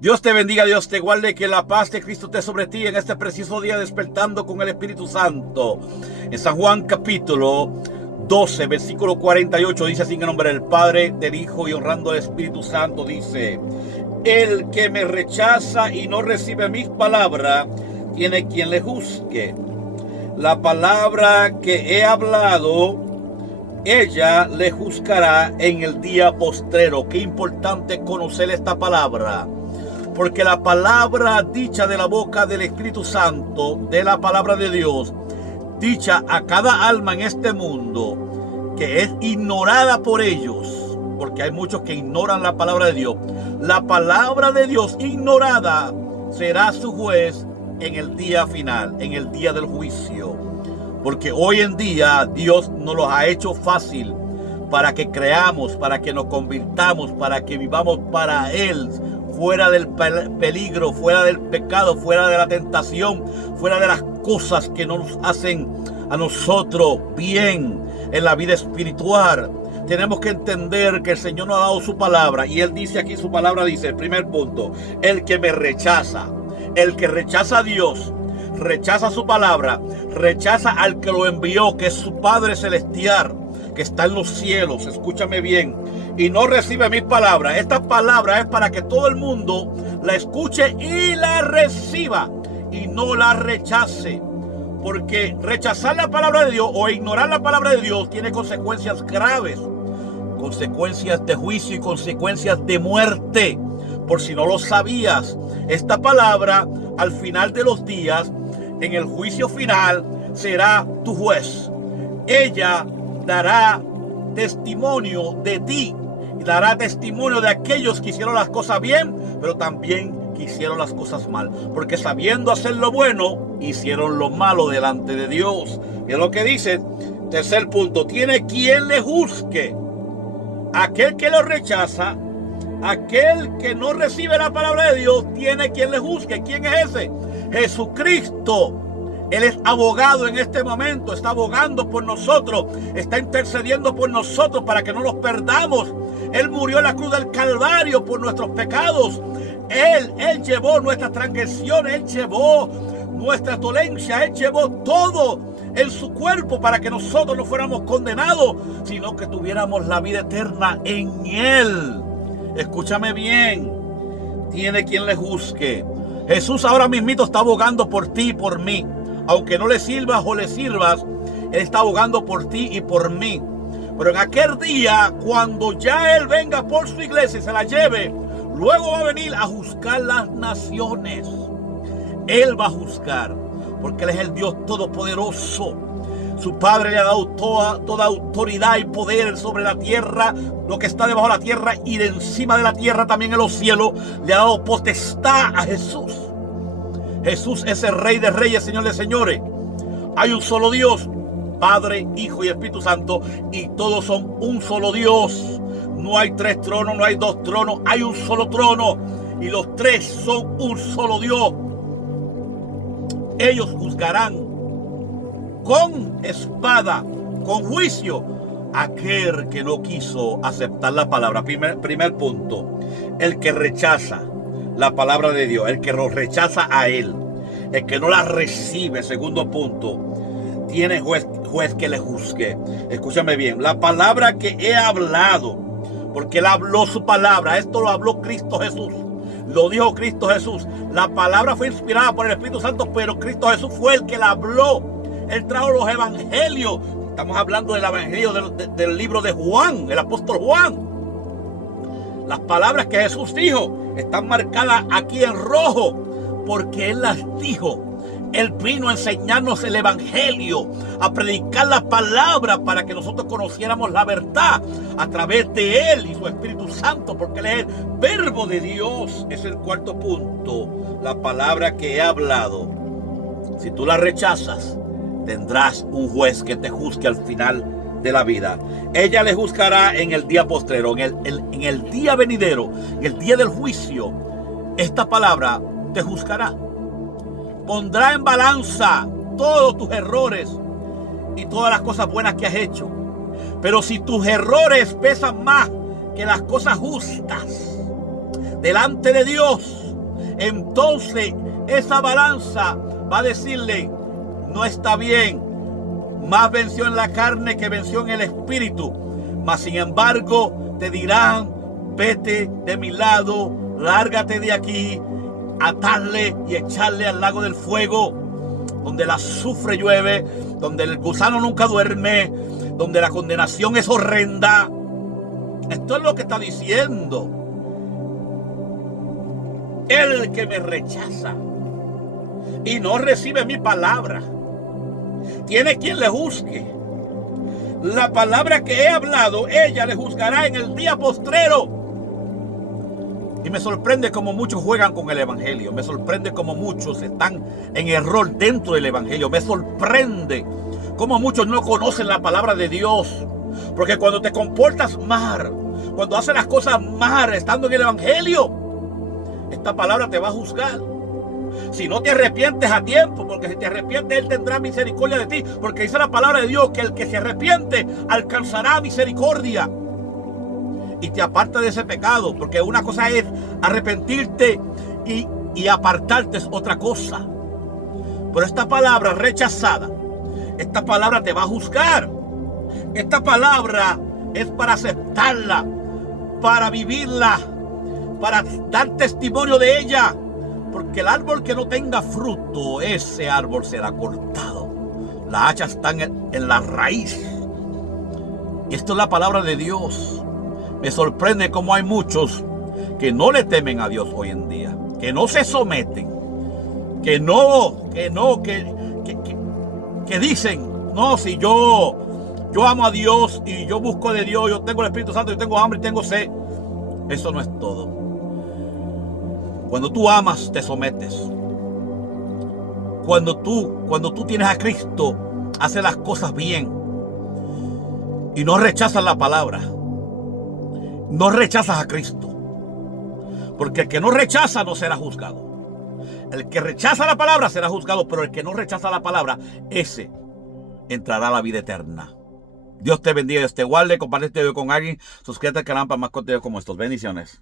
Dios te bendiga, Dios te guarde, que la paz de Cristo esté sobre ti en este preciso día, despertando con el Espíritu Santo. En San Juan capítulo 12, versículo 48 dice así: en el nombre del Padre, del Hijo y honrando al Espíritu Santo, dice: el que me rechaza y no recibe mis palabras, tiene quien le juzgue. La palabra que he hablado, ella le juzgará en el día postrero. Qué importante conocer esta palabra, porque la palabra dicha de la boca del Espíritu Santo, de la palabra de Dios, dicha a cada alma en este mundo, que es ignorada por ellos, porque hay muchos que ignoran la palabra de Dios. La palabra de Dios ignorada será su juez en el día final, en el día del juicio. Porque hoy en día Dios nos lo ha hecho fácil para que creamos, para que nos convirtamos, para que vivamos para Él, fuera del peligro, fuera del pecado, fuera de la tentación, fuera de las cosas que nos hacen a nosotros bien en la vida espiritual. Tenemos que entender que el Señor nos ha dado su palabra, y Él dice aquí, su palabra dice, el primer punto: el que me rechaza, el que rechaza a Dios, rechaza su palabra, rechaza al que lo envió, que es su Padre Celestial, que está en los cielos, escúchame bien, y no recibe mis palabras. Esta palabra es para que todo el mundo la escuche y la reciba, y no la rechace. Porque rechazar la palabra de Dios o ignorar la palabra de Dios tiene consecuencias graves, consecuencias de juicio y consecuencias de muerte. Por si no lo sabías, esta palabra al final de los días, en el juicio final, será tu juez. Ella dará testimonio de ti y dará testimonio de aquellos que hicieron las cosas bien, pero también que hicieron las cosas mal, porque sabiendo hacer lo bueno, hicieron lo malo delante de Dios. Mira lo que dice, tercer punto: tiene quien le juzgue. Aquel que lo rechaza, aquel que no recibe la palabra de Dios, tiene quien le juzgue. ¿Quién es ese? Jesucristo. Él es abogado en este momento, está abogando por nosotros, está intercediendo por nosotros para que no nos perdamos. Él murió en la cruz del Calvario por nuestros pecados. Él llevó nuestras transgresiones, Él llevó nuestra dolencia, Él llevó todo en su cuerpo para que nosotros no fuéramos condenados, sino que tuviéramos la vida eterna en Él. Escúchame bien, tiene quien le juzgue. Jesús ahora mismito está abogando por ti y por mí. Aunque no le sirvas o le sirvas, Él está abogando por ti y por mí. Pero en aquel día, cuando ya Él venga por su iglesia y se la lleve, luego va a venir a juzgar las naciones. Él va a juzgar, porque Él es el Dios todopoderoso. Su Padre le ha dado toda autoridad y poder sobre la tierra, lo que está debajo de la tierra y de encima de la tierra, también en los cielos. Le ha dado potestad a Jesús. Jesús es el Rey de Reyes, Señor de Señores. Hay un solo Dios, Padre, Hijo y Espíritu Santo, y todos son un solo Dios. No hay tres tronos, no hay dos tronos, hay un solo trono, y los tres son un solo Dios. Ellos juzgarán con espada, con juicio, a aquel que no quiso aceptar la palabra. Primer punto: el que rechaza la palabra de Dios, el que lo rechaza a Él, el que no la recibe. Segundo punto: tiene juez que le juzgue. Escúchame bien, la palabra que he hablado, porque Él habló su palabra, esto lo habló Cristo Jesús, lo dijo Cristo Jesús. La palabra fue inspirada por el Espíritu Santo, pero Cristo Jesús fue el que la habló. Él trajo los evangelios. Estamos hablando del evangelio del libro de Juan, el apóstol Juan. Las palabras que Jesús dijo están marcadas aquí en rojo, porque Él las dijo. Él vino a enseñarnos el evangelio, a predicar la palabra para que nosotros conociéramos la verdad a través de Él y su Espíritu Santo, porque Él es el verbo de Dios. Es el cuarto punto: la palabra que he hablado. Si tú la rechazas, tendrás un juez que te juzgue al final de la vida. Ella le juzgará en el día postrero, en el día venidero, en el día del juicio. Esta palabra te juzgará. Pondrá en balanza todos tus errores y todas las cosas buenas que has hecho. Pero si tus errores pesan más que las cosas justas delante de Dios, entonces esa balanza va a decirle, no está bien. Más venció en la carne que venció en el espíritu. Mas sin embargo te dirán, vete de mi lado, lárgate de aquí, atarle y echarle al lago del fuego, donde el azufre llueve, donde el gusano nunca duerme, donde la condenación es horrenda. Esto es lo que está diciendo. El que me rechaza y no recibe mi palabra, tiene quien le juzgue. La palabra que he hablado, ella le juzgará en el día postrero. Y me sorprende cómo muchos juegan con el evangelio. Me sorprende cómo muchos están en error dentro del evangelio. Me sorprende cómo muchos no conocen la palabra de Dios. Porque cuando te comportas mal, cuando haces las cosas mal estando en el evangelio, esta palabra te va a juzgar. Si no te arrepientes a tiempo, porque si te arrepientes, Él tendrá misericordia de ti. Porque dice la palabra de Dios que el que se arrepiente alcanzará misericordia y te aparta de ese pecado. Porque una cosa es arrepentirte y apartarte es otra cosa. Pero esta palabra rechazada, esta palabra te va a juzgar. Esta palabra es para aceptarla, para vivirla, para dar testimonio de ella. Porque el árbol que no tenga fruto, ese árbol será cortado. La hacha está en la raíz. Y esto es la palabra de Dios. Me sorprende cómo hay muchos que no le temen a Dios hoy en día, que no se someten, que dicen, no, si yo amo a Dios y yo busco de Dios, yo tengo el Espíritu Santo, yo tengo hambre y tengo sed. Eso no es todo. Cuando tú amas, te sometes. Cuando tú tienes a Cristo, haces las cosas bien y no rechazas la palabra. No rechazas a Cristo. Porque el que no rechaza no será juzgado. El que rechaza la palabra será juzgado, pero el que no rechaza la palabra, ese entrará a la vida eterna. Dios te bendiga, Dios te guarde. Comparte este video con alguien. Suscríbete al canal para más contenido como estos. Bendiciones.